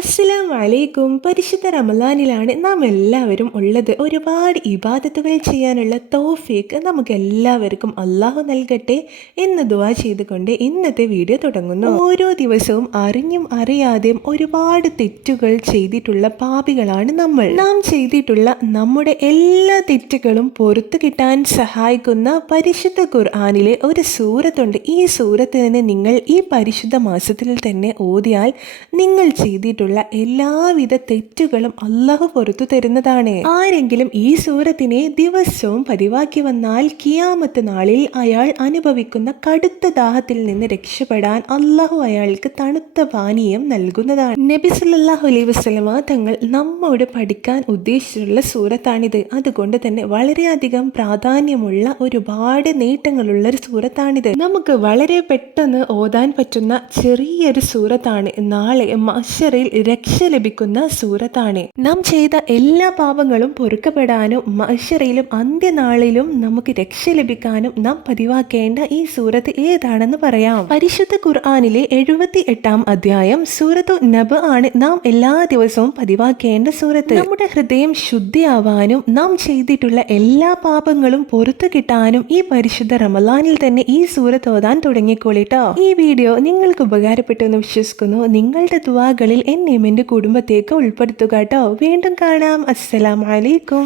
അസ്സലാം വലൈക്കും പരിശുദ്ധ റമലാനിലാണ് നാം എല്ലാവരും ഉള്ളത്. ഒരുപാട് ഇബാദത്തുകൾ ചെയ്യാനുള്ള തോഫീക്ക് നമുക്ക് എല്ലാവർക്കും അള്ളാഹു നൽകട്ടെ എന്ന് ദുവാ ചെയ്തുകൊണ്ട് ഇന്നത്തെ വീഡിയോ തുടങ്ങുന്നു. ഓരോ ദിവസവും അറിഞ്ഞും അറിയാതെയും ഒരുപാട് തെറ്റുകൾ ചെയ്തിട്ടുള്ള പാപികളാണ് നമ്മൾ. നാം ചെയ്തിട്ടുള്ള നമ്മുടെ എല്ലാ തെറ്റുകളും പുറത്തു കിട്ടാൻ സഹായിക്കുന്ന പരിശുദ്ധ ഖുർആാനിലെ ഒരു സൂറത്തുണ്ട്. ഈ സൂറത്തിന് നിങ്ങൾ ഈ പരിശുദ്ധ മാസത്തിൽ തന്നെ ഓതിയാൽ നിങ്ങൾ ചെയ്തിട്ടുള്ള എല്ലാവിധ തെറ്റുകളും അള്ളാഹു പുറത്തു തരുന്നതാണ്. ആരെങ്കിലും ഈ സൂറത്തിനെ ദിവസവും പതിവാക്കി വന്നാൽ കിയാമത്ത് നാളിൽ അയാൾ അനുഭവിക്കുന്ന കടുത്ത ദാഹത്തിൽ നിന്ന് രക്ഷപ്പെടാൻ അള്ളാഹു അയാൾക്ക് തണുത്ത പാനീയം നൽകുന്നതാണ്. നബി സല്ലല്ലാഹു അലൈഹി വസല്ലമ തങ്ങൾ നമ്മോട് പഠിക്കാൻ ഉദ്ദേശിച്ചിട്ടുള്ള സൂറത്താണിത്. അതുകൊണ്ട് തന്നെ വളരെയധികം പ്രാധാന്യമുള്ള ഒരുപാട് നേട്ടങ്ങളുള്ള ഒരു സൂറത്താണിത്. നമുക്ക് വളരെ പെട്ടെന്ന് ഓതാൻ പറ്റുന്ന ചെറിയൊരു സൂറത്താണ്. നാളെ മഷറിൽ രക്ഷ ലഭിക്കുന്ന സൂറത്താണ്. നാം ചെയ്ത എല്ലാ പാപങ്ങളും പൊറുക്കപ്പെടാനും മഷറയിലും അന്ത്യനാളിലും നമുക്ക് രക്ഷ ലഭിക്കാനും നാം പതിവാക്കേണ്ട ഈ സൂറത്ത് ഏതാണെന്ന് പറയാം. പരിശുദ്ധ ഖുർആാനിലെ എഴുപത്തി എട്ടാം അധ്യായം സൂറത്തു നബ് ആണ് നാം എല്ലാ ദിവസവും പതിവാക്കേണ്ട സൂറത്ത്. നമ്മുടെ ഹൃദയം ശുദ്ധിയാവാനും നാം ചെയ്തിട്ടുള്ള എല്ലാ പാപങ്ങളും പുറത്തു കിട്ടാനും ഈ പരിശുദ്ധ റമലാനിൽ തന്നെ ഈ സൂറത്ത് ഓതാൻ തുടങ്ങിക്കോളിട്ടോ. ഈ വീഡിയോ നിങ്ങൾക്ക് ഉപകാരപ്പെട്ടു എന്ന് വിശ്വസിക്കുന്നു. നിങ്ങളുടെ ദുവാകളിൽ എന്നെയും എന്റെ കുടുംബത്തേക്ക് ഉൾപ്പെടുത്തുക കേട്ടോ. വീണ്ടും കാണാം. അസ്സലാമലൈക്കും